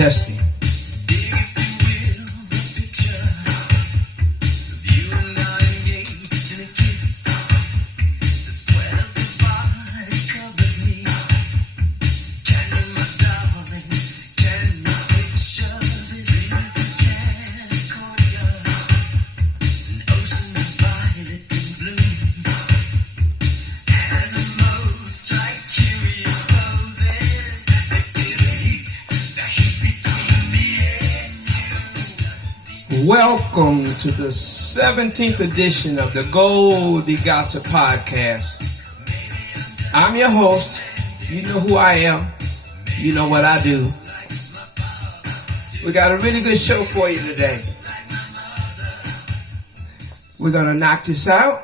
Testing. Welcome to the 17th edition of the Goldie Gossip podcast. I'm your host. You know who I am. You know what I do. We got a really good show for you today. We're going to knock this out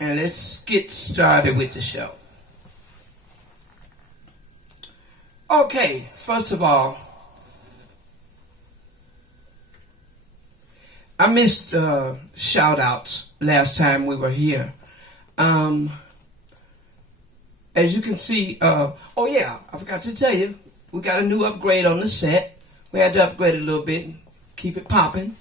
and let's get started with the show. Okay, first of all, I missed shout outs last time we were here. As you can see, I forgot to tell you, we got a new upgrade on the set. We had to upgrade it a little bit and keep it popping.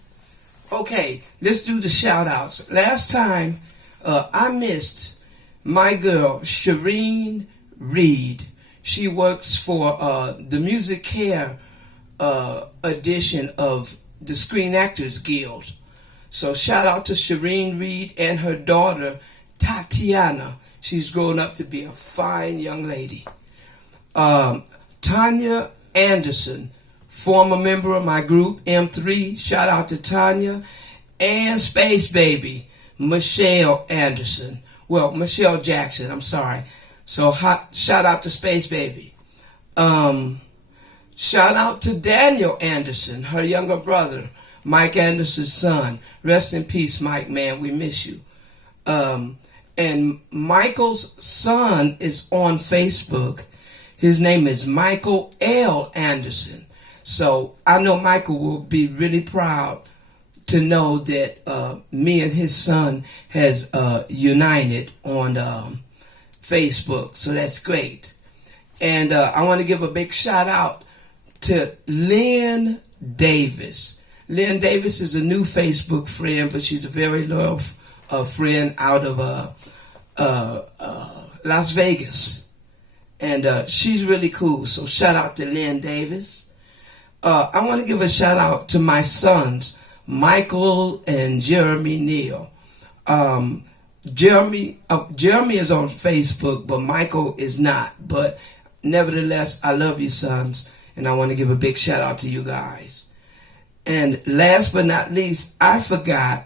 Okay, let's do the shout outs. Last time, I missed my girl, Shireen Reed. She works for the Music Care edition of the Screen Actors Guild. So shout out to Shireen Reed and her daughter Tatiana. She's grown up to be a fine young lady. Tanya Anderson, former member of my group M3. Shout out to Tanya. And Space Baby Michelle Anderson. Well, Michelle Jackson, I'm sorry. So shout out to Space Baby. Shout out to Daniel Anderson, her younger brother, Mike Anderson's son. Rest in peace, Mike, man, we miss you. And Michael's son is on Facebook. His name is Michael L. Anderson. So I know Michael will be really proud to know that me and his son has united on Facebook. So that's great. And I want to give a big shout out to Lynn Davis. Lynn Davis is a new Facebook friend, but she's a very loyal friend out of Las Vegas. And she's really cool. So shout out to Lynn Davis. I want to give a shout out to my sons, Michael and Jeremy Neal. Jeremy is on Facebook, but Michael is not. But nevertheless, I love you, sons. And I want to give a big shout out to you guys. And last but not least, I forgot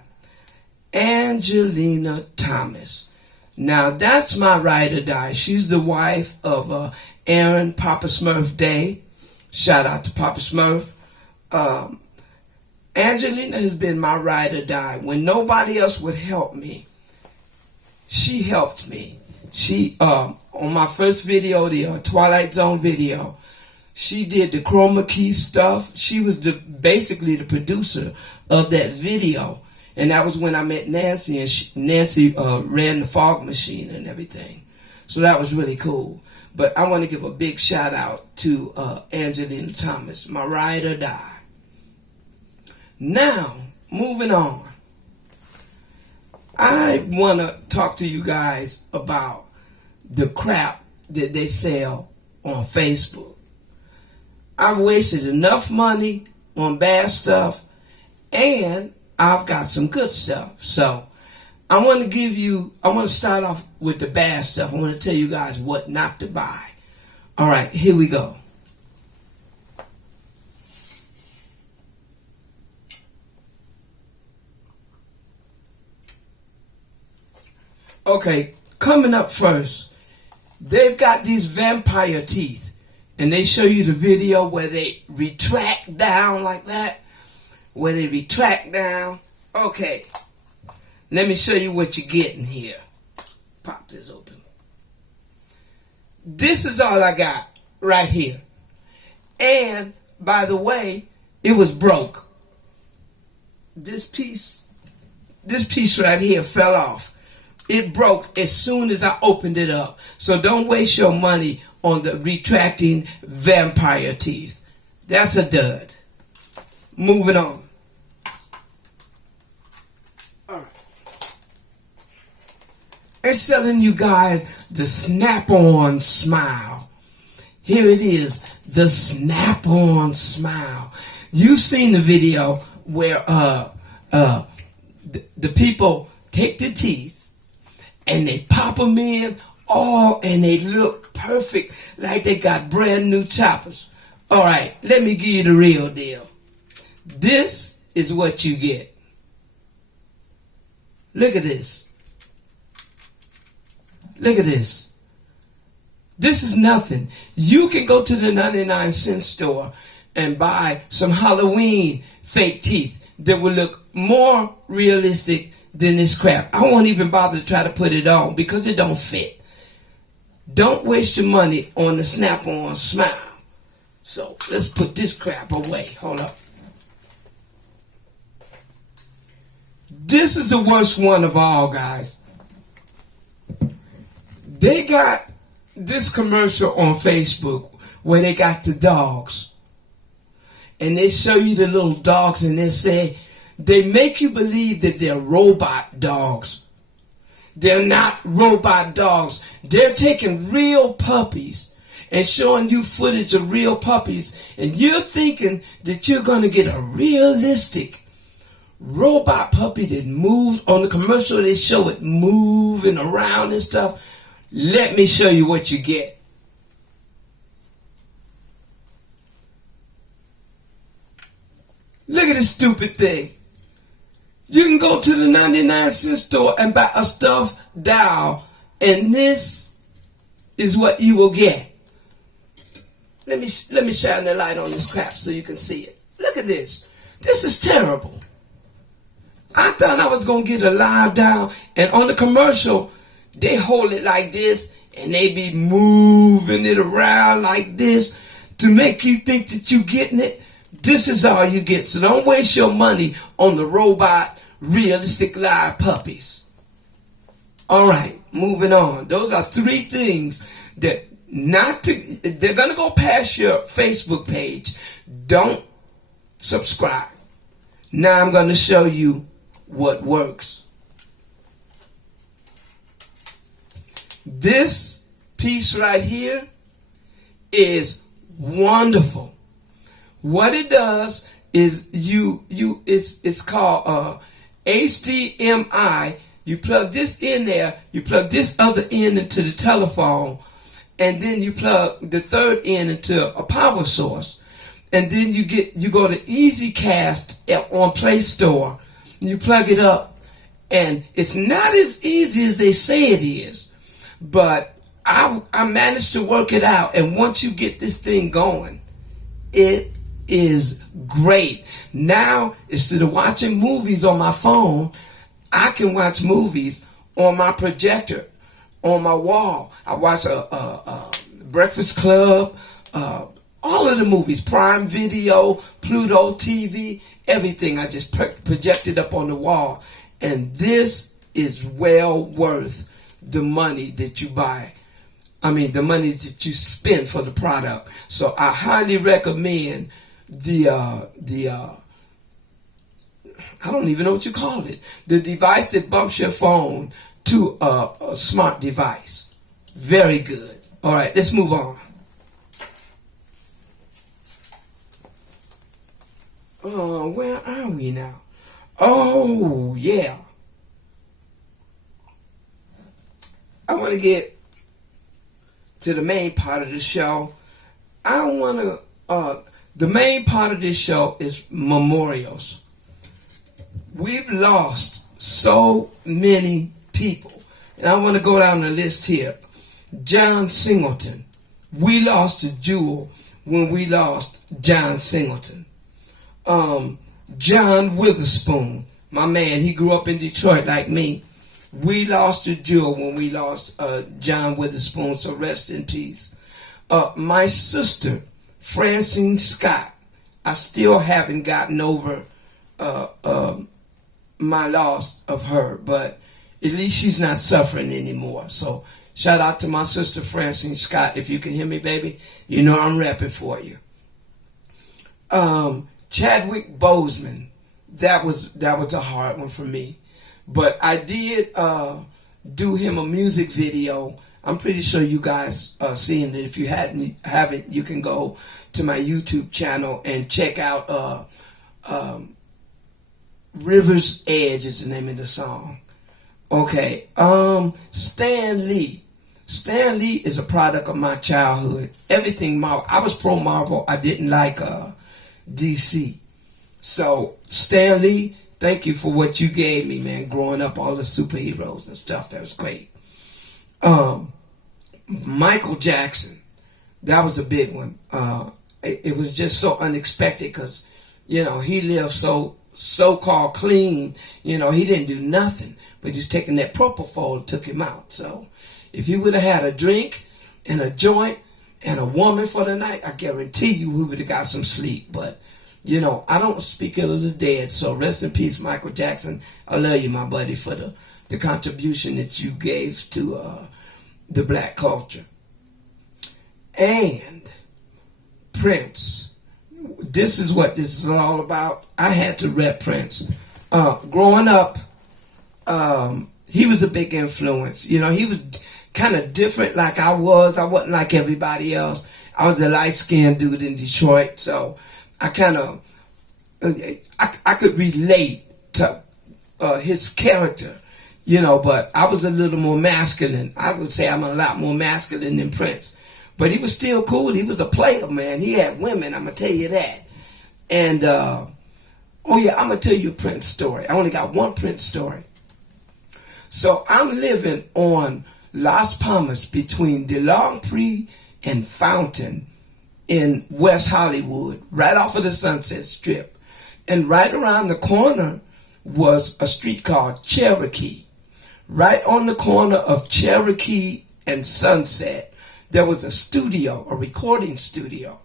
Angelina Thomas. Now, that's my ride or die. She's the wife of Aaron Papa Smurf Day. Shout out to Papa Smurf. Angelina has been my ride or die. When nobody else would help me, she helped me. She, on my first video, the Twilight Zone video, she did the chroma key stuff. She was basically the producer of that video. And that was when I met Nancy, and Nancy ran the fog machine and everything. So that was really cool. But I want to give a big shout out to Angelina Thomas, my ride or die. Now, moving on. I want to talk to you guys about the crap that they sell on Facebook. I've wasted enough money on bad stuff, and I've got some good stuff. So I want to start off with the bad stuff. I want to tell you guys what not to buy. All right, here we go. Okay, coming up first, they've got these vampire teeth. And they show you the video where they retract down like that. Where they retract down. Okay. Let me show you what you're getting here. Pop this open. This is all I got right here. And, by the way, it was broke. This piece right here fell off. It broke as soon as I opened it up. So don't waste your money on the retracting vampire teeth. That's a dud. moving on. All right. It's selling you guys the Snap-on Smile. Here it is, the Snap-on Smile. You've seen the video where the people take the teeth and they pop them in, and they look perfect, like they got brand new choppers. All right, let me give you the real deal. This is what you get. Look at this. Look at this. This is nothing. You can go to the 99-cent store and buy some Halloween fake teeth that will look more realistic than this crap. I won't even bother to try to put it on because it don't fit. Don't waste your money on the Snap-on Smile. So let's put this crap away. Hold up. This is the worst one of all, guys. They got this commercial on Facebook where they got the dogs. And they show you the little dogs and they say, they make you believe that they're robot dogs. They're not robot dogs. They're taking real puppies and showing you footage of real puppies. And you're thinking that you're going to get a realistic robot puppy that moves. On the commercial, they show it moving around and stuff. Let me show you what you get. Look at this stupid thing. You can go to the 99-cent store and buy a stuffed doll, and this is what you will get. Let me shine the light on this crap so you can see it. Look at this. This is terrible. I thought I was going to get a live doll, and on the commercial, they hold it like this, and they be moving it around like this to make you think that you're getting it. This is all you get. So don't waste your money on the robot, realistic live puppies. All right, moving on. Those are three things that they're going to go past your Facebook page. Don't subscribe. Now I'm going to show you what works. This piece right here is wonderful. What it does is it's called HDMI. You plug this in there, you plug this other end into the telephone, and then you plug the third end into a power source. And then you go to EasyCast on Play Store, and you plug it up, and it's not as easy as they say it is, but I managed to work it out. And once you get this thing going, it is great. Now, instead of watching movies on my phone, I can watch movies on my projector, on my wall. I watch Breakfast Club, all of the movies, Prime Video, Pluto TV, everything. I just projected up on the wall. And this is well worth the money that you buy. I mean, the money that you spend for the product. So I highly recommend I don't even know what you call it. The device that bumps your phone to a smart device. Very good. All right, let's move on. Where are we now? Oh, yeah. I want to get to the main part of the show. The main part of this show is memorials. We've lost so many people. And I want to go down the list here. John Singleton. We lost a jewel when we lost John Singleton. John Witherspoon. My man, he grew up in Detroit like me. We lost a jewel when we lost John Witherspoon, so rest in peace. My sister, Francine Scott, I still haven't gotten over my loss of her, but at least she's not suffering anymore. So shout out to my sister, Francine Scott. If you can hear me, baby, you know I'm repping for you. Chadwick Boseman, that was a hard one for me. But I did do him a music video. I'm pretty sure you guys seen it. If you haven't, you can go to my YouTube channel and check out River's Edge is the name of the song. Okay, Stan Lee. Stan Lee is a product of my childhood. Everything Marvel. I was pro Marvel. I didn't like DC. So Stan Lee, thank you for what you gave me, man. Growing up, all the superheroes and stuff. That was great. Michael Jackson, that was a big one. It was just so unexpected because, you know, he lived so-called clean. You know, he didn't do nothing, but just taking that propofol took him out. So if he would have had a drink and a joint and a woman for the night, I guarantee you we would have got some sleep. But, you know, I don't speak ill of the dead. So rest in peace, Michael Jackson. I love you, my buddy, for the contribution that you gave to the black culture. And Prince. This is what this is all about. I had to rep Prince. Growing up, he was a big influence. You know, he was kind of different like I was. I wasn't like everybody else. I was a light-skinned dude in Detroit, so I kind of, I could relate to his character. You know, but I was a little more masculine. I would say I'm a lot more masculine than Prince. But he was still cool. He was a player, man. He had women, I'm going to tell you that. And, oh yeah, I'm going to tell you a Prince story. I only got one Prince story. So I'm living on Las Palmas between DeLongpre and Fountain in West Hollywood, right off of the Sunset Strip. And right around the corner was a street called Cherokee. Right on the corner of Cherokee and Sunset, there was a studio, a recording studio.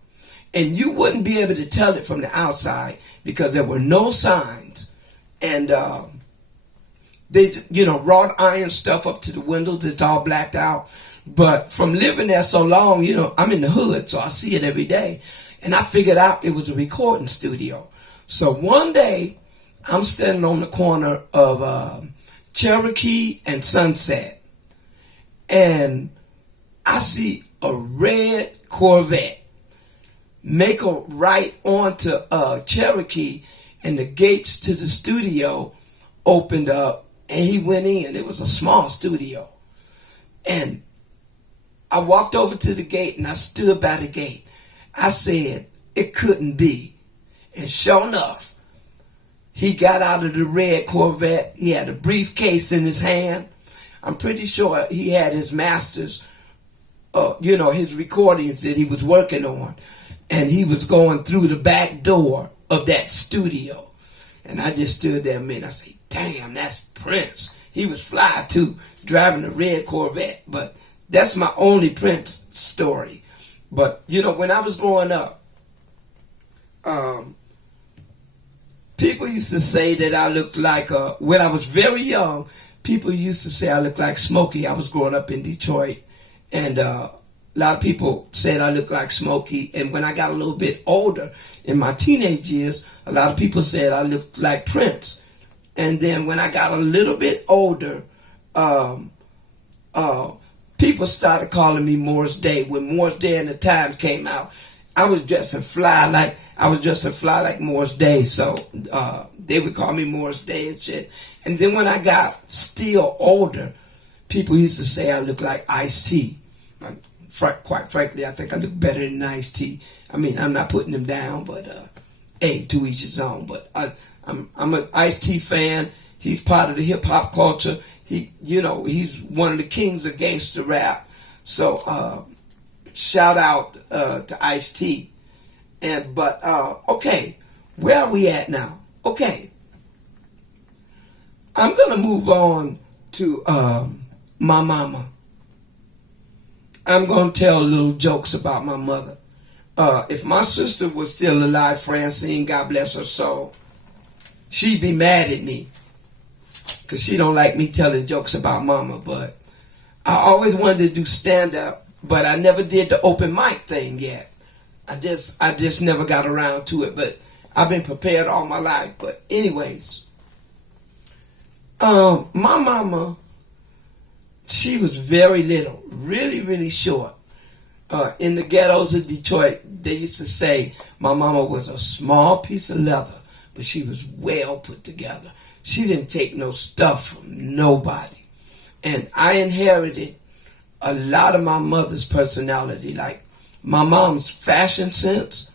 And you wouldn't be able to tell it from the outside because there were no signs. And they, you know, wrought iron stuff up to the windows. It's all blacked out. But from living there so long, you know, I'm in the hood, so I see it every day. And I figured out it was a recording studio. So one day, I'm standing on the corner of Cherokee and Sunset, and I see a red Corvette make a right onto Cherokee, and the gates to the studio opened up, and he went in. It was a small studio, and I walked over to the gate, and I stood by the gate. I said, it couldn't be. And sure enough, he got out of the red Corvette. He had a briefcase in his hand. I'm pretty sure he had his master's, you know, his recordings that he was working on. And he was going through the back door of that studio. And I just stood there a minute. I said, damn, that's Prince. He was fly, too, driving a red Corvette. But that's my only Prince story. But, you know, when I was growing up, people used to say that I looked like, when I was very young, people used to say I looked like Smokey. I was growing up in Detroit, and a lot of people said I looked like Smokey. And when I got a little bit older, in my teenage years, a lot of people said I looked like Prince. And then when I got a little bit older, people started calling me Morris Day. When Morris Day and the Times came out, I was dressing fly like Morris Day, so they would call me Morris Day and shit. And then when I got still older, people used to say I look like Ice-T. Quite frankly, I think I look better than Ice-T. I mean, I'm not putting him down, but hey, to each his own. But I'm an Ice-T fan. He's part of the hip hop culture. He's one of the kings of gangster rap. So shout out to Ice-T. Okay, where are we at now? Okay, I'm gonna move on to my mama. I'm gonna tell little jokes about my mother. If my sister was still alive, Francine, God bless her soul, she'd be mad at me because she don't like me telling jokes about mama. But I always wanted to do stand-up, but I never did the open mic thing yet. I just never got around to it. But I've been prepared all my life. But anyways, my mama, she was very little, really, really short. In the ghettos of Detroit, they used to say my mama was a small piece of leather, but she was well put together. She didn't take no stuff from nobody. And I inherited a lot of my mother's personality, like my mom's fashion sense.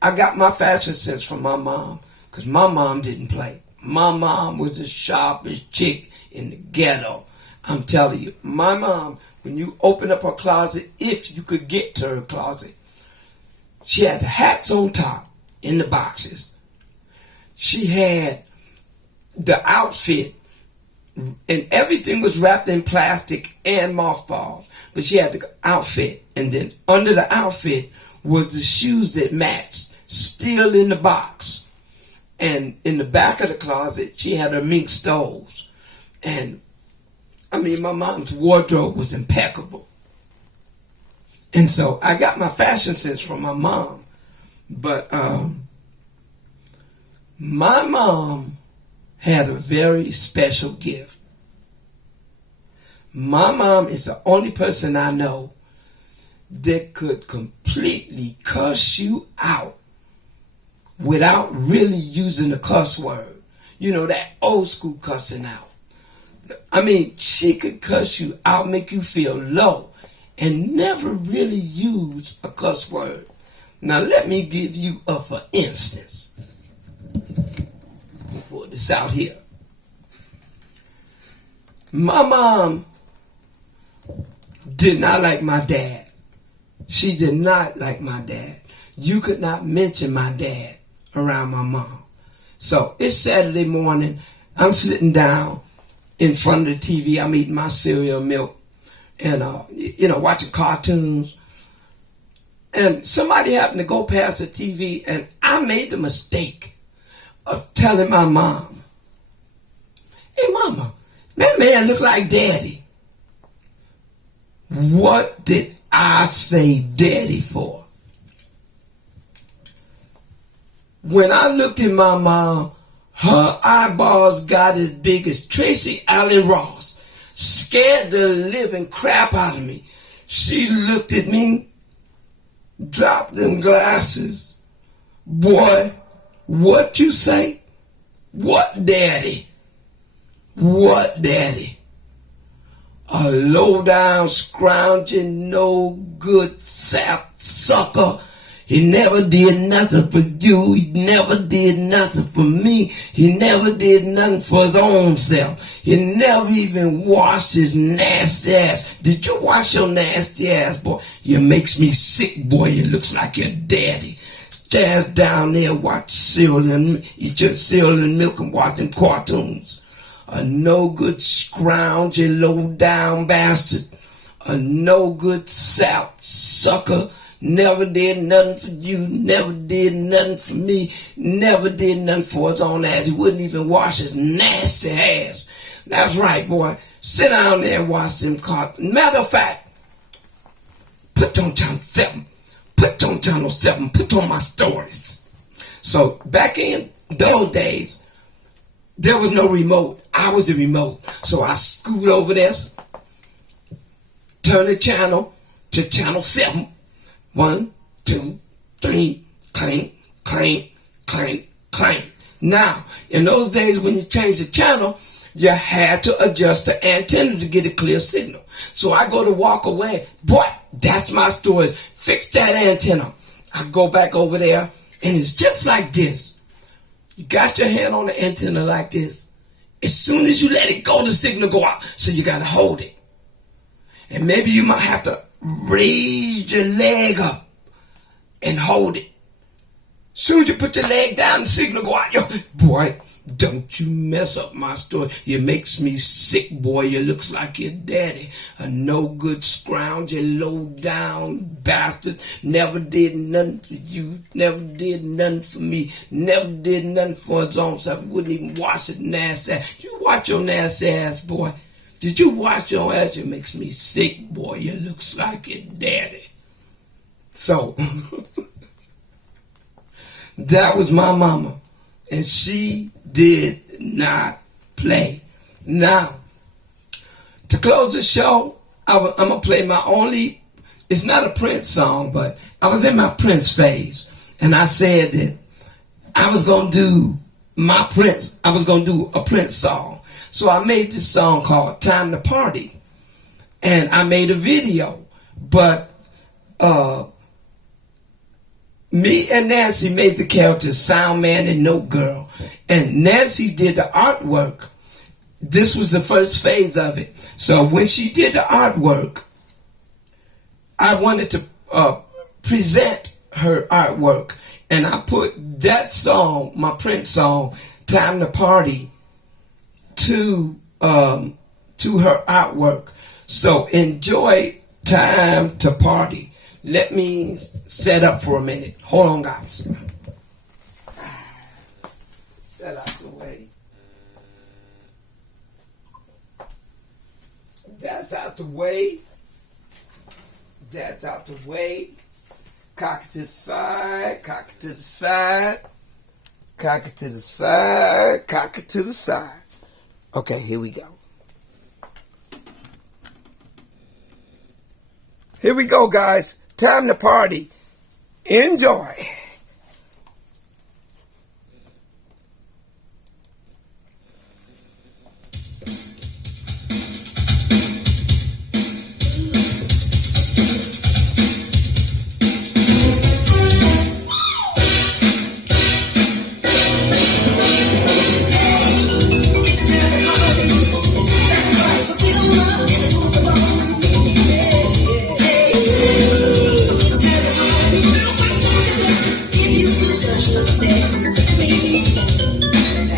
I got my fashion sense from my mom because my mom didn't play. My mom was the sharpest chick in the ghetto. I'm telling you, my mom, when you open up her closet, if you could get to her closet, she had the hats on top in the boxes. She had the outfit, and everything was wrapped in plastic and mothballs. But she had the outfit, and then under the outfit was the shoes that matched, still in the box. And in the back of the closet, she had her mink stoles. And I mean, my mom's wardrobe was impeccable. And so I got my fashion sense from my mom. But my mom had a very special gift. My mom is the only person I know that could completely cuss you out without really using a cuss word. You know, that old school cussing out. I mean, she could cuss you out, make you feel low, and never really use a cuss word. Now, let me give you a for instance. Pull this out here. My mom did not like my dad. She did not like my dad. You could not mention my dad around my mom. So it's Saturday morning. I'm sitting down in front of the TV. I'm eating my cereal, milk, and watching cartoons. And somebody happened to go past the TV, and I made the mistake of telling my mom, "Hey, Mama, that man look like Daddy." What did I say Daddy for? When I looked at my mom, her eyeballs got as big as Tracy Allen Ross, scared the living crap out of me. She looked at me, dropped them glasses. "Boy, what you say? What Daddy? What Daddy? A low-down, scrounging, no-good sap sucker. He never did nothing for you. He never did nothing for me. He never did nothing for his own self. He never even washed his nasty ass. Did you wash your nasty ass, boy? You makes me sick, boy. You looks like your daddy. Stand down there, watch cereal and eat your cereal and milk and watch them cartoons. A no-good scrounging, low-down bastard. A no-good sap sucker. Never did nothing for you, never did nothing for me, never did nothing for his own ass. He wouldn't even wash his nasty ass. That's right, boy. Sit down there and watch them cartoons. Matter of fact, put on channel 7. Put on channel 7. Put on my stories. So back in those days, there was no remote. I was the remote. So I scooted over there, turned the channel to channel 7. 1, 2, 3, clank, clank, clank, clank. Now, in those days when you changed the channel, you had to adjust the antenna to get a clear signal. So I go to walk away. Boy, that's my story. Fix that antenna. I go back over there, and it's just like this. You got your hand on the antenna like this. As soon as you let it go, the signal go out. So you got to hold it. And maybe you might have to raise your leg up and hold it. Soon as you put your leg down, the signal go out. Yo, boy, don't you mess up my story. You makes me sick, boy. You looks like your daddy. A no good scrounging, low down bastard. Never did nothing for you. Never did nothing for me. Never did nothing for his own self. Wouldn't even wash his nasty ass. You watch your nasty ass, boy. Did you watch your ass? It makes me sick, boy. You looks like your daddy. So, That was my mama. And she did not play. Now, to close the show, I'm going to play my only, it's not a Prince song, but I was in my Prince phase. And I said that I was going to do a Prince song. So I made this song called Time to Party. And I made a video. But me and Nancy made the characters Sound Man and Note Girl. And Nancy did the artwork. This was the first phase of it. So when she did the artwork, I wanted to present her artwork. And I put that song, my Prince song, Time to Party, to her artwork. So enjoy Time to Party. Let me set up for a minute. Hold on, guys. That out the way. That's out the way. That's out the way. Cock it to the side. Cock it to the side. Cock it to the side. Cock it to the side. Okay, here we go. Here we go, guys. Time to party. Enjoy.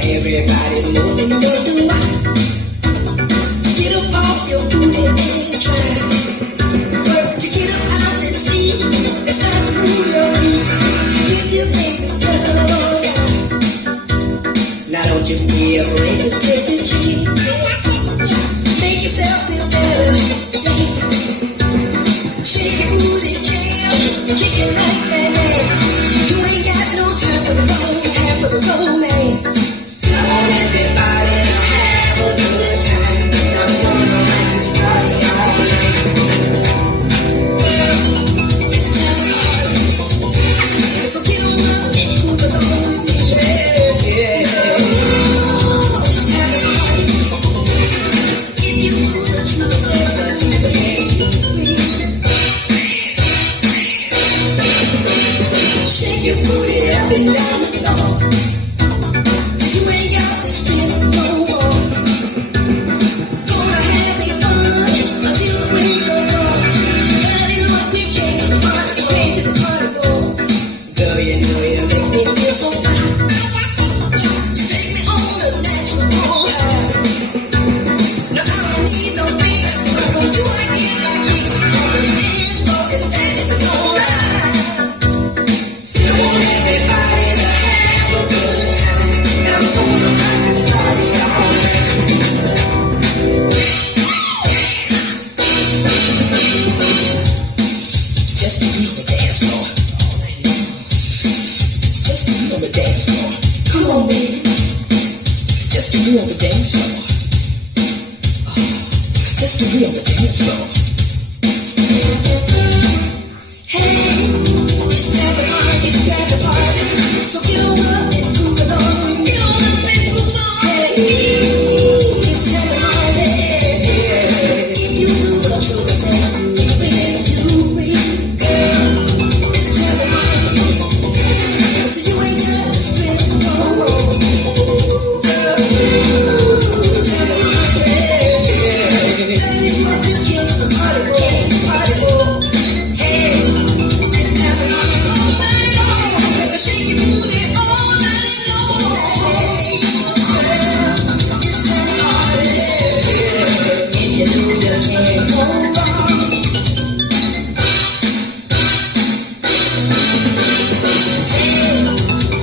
Everybody's moving, wondering why. Get up off your booty and try. Work to get up out and see. It's time to cool your feet. If you make me girl, now don't you be afraid to take a cheat. Make yourself feel better. Shake your booty, jam, kick it like that. You ain't got no time for the romance, time for the romance. I want everybody to have a good time. I'm gonna rock this party all night. It's time to party. So get on up and move along with me. Yeah. It's time to party. If you do the truth, say the truth, say me. Shake your booty up and down the floor. You ain't got the strength no more. Gonna have me fun until the break of dawn. That is what we came to the party for. Girl, you know you make me feel so fine. Take me on a natural high. No, I don't need no fix. From you I get my kicks on the dance floor, and that is no lie. I want everybody to have a good time. I'm gonna rock this party all night. Just be on the dance floor all night long. Just be on the dance floor. Come on, baby. Just be on the dance floor. Just be on the dance floor. Hey, it's time to party, it's time to party. So get on up and move along. Get on up and move on. Hey, it's time to party. If you do the truth, say you been you free. Girl, it's time to party. Till you ain't got the strength no more. Girl, it's time to party. That is what you get to the party boy, party boy. Hey, it's time to party all night long. Shake your booty all night long. Hey, it's time to party. If you know you can't go wrong. Hey,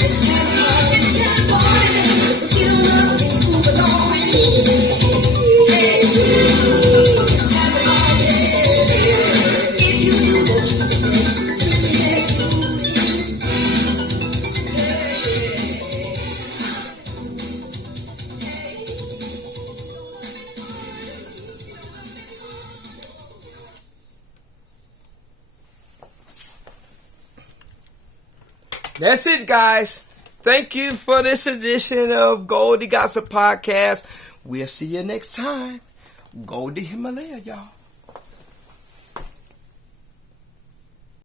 it's time to party, it's time to party. So get on up and move along with me. Hey, it's time to party. That's it, guys. Thank you for this edition of Goldie Gossip Podcast. We'll see you next time. Goldie Himalaya, y'all.